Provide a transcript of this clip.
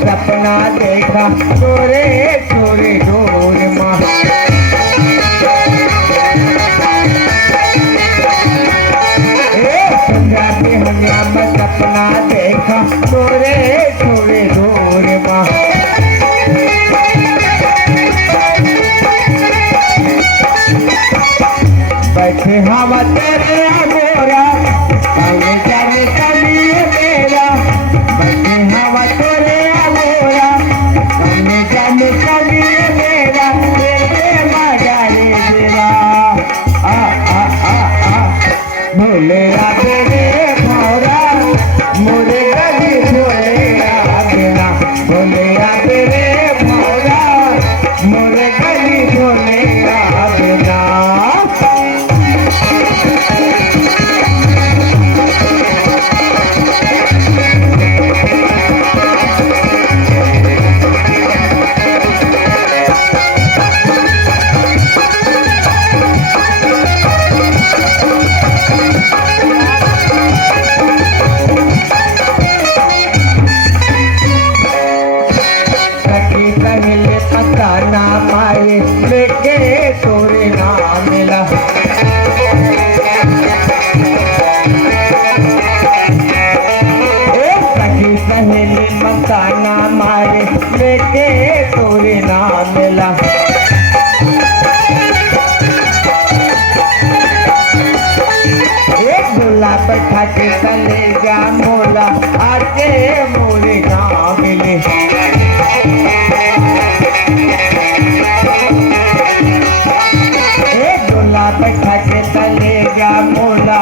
सपना देखा तोरे तोरे डोर माँ। पंजाबी हनिया में सपना देखा तोरे तोरे डोर माँ। बैठे हम तेरे मोरा आगे जाने कभी मेरा। बैठे हम तेरे मोरा आगे जाने कभी मेरा। तेरे मजारे देवा आ आ आ आ भोले आ तेरे मोरा मोरे गली भोले आ तेरा। भोले आ तेरे मोरा मोरे गली भोले आ तेरा। पता ना पाए लेके तोरे नाम मिला। सखी सहेली पता ना मारे लेके तोरे नाम मिला। दूल्हा बैठा के चले जा मोला आके मोरे गाँव मिले। दूल्हा बैठा के चले जा मोला